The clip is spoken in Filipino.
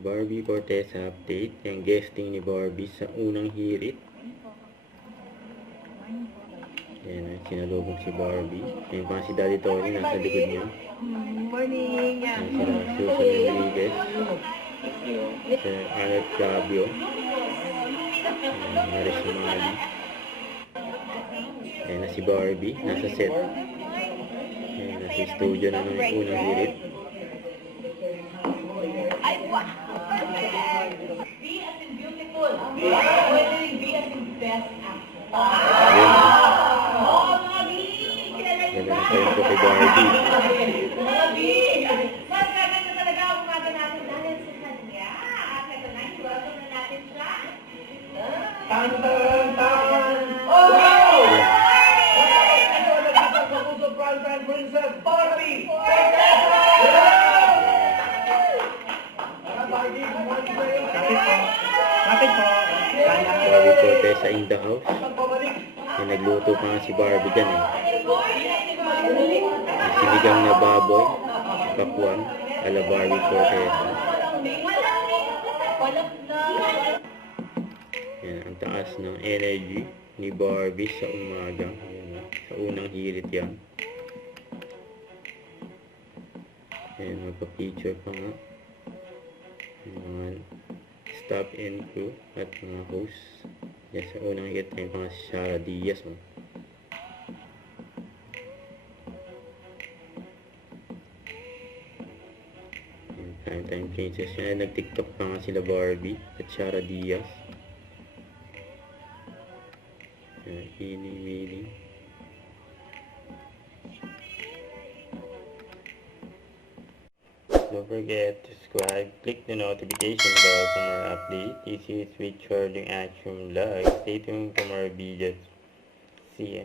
Barbie Cortez update. Yung guesting ni Barbie sa unang hirit. Ayan, sinalubong si Barbie. Ayan pa si Daddy Tony nasa likod niya. Morning! Ayan sila Susan Enriquez. Si Arnett Flavio. Ayan, Maris Sumali. Ayan na si Barbie. Nasa set. Ayan, nasa studio na ng unang hirit. Ay, wow! B as in beautiful. B as in best actor. Ayan. Oh, mga B! Kilala niyo Ganda ba? na tayo po kay Barbie. Mga B! Mas gaganda talaga ang umaga natin dahil sa kanya. At ito na, i-welcome na natin siya. Tan-tan-tan! Oh! Ito ang nagkakagusto Primetime Princess Barbie! Kapit po. Barbie Cortez in the house. Ayan, nagluto pa nga si Barbie dyan eh. May sinigang na baboy. Kapuan. Ala Barbie Cortez. Ayan, ang taas ng energy ni Barbie sa umaga. Ayan, sa unang hirit yan. Ayan, magpa-picture pa nga. Mga staff and crew at mga host. Yan, sa unang hirit ay mga Shara Diaz. Oh. Ayan, Primetime Princess. Yan, nag-tiktok pa nga sila Barbie at Shara Diaz. Ini. Don't forget to subscribe, click the notification bell for more updates. This is Richard yung Action Vlog. Stay tuned for more videos. See ya.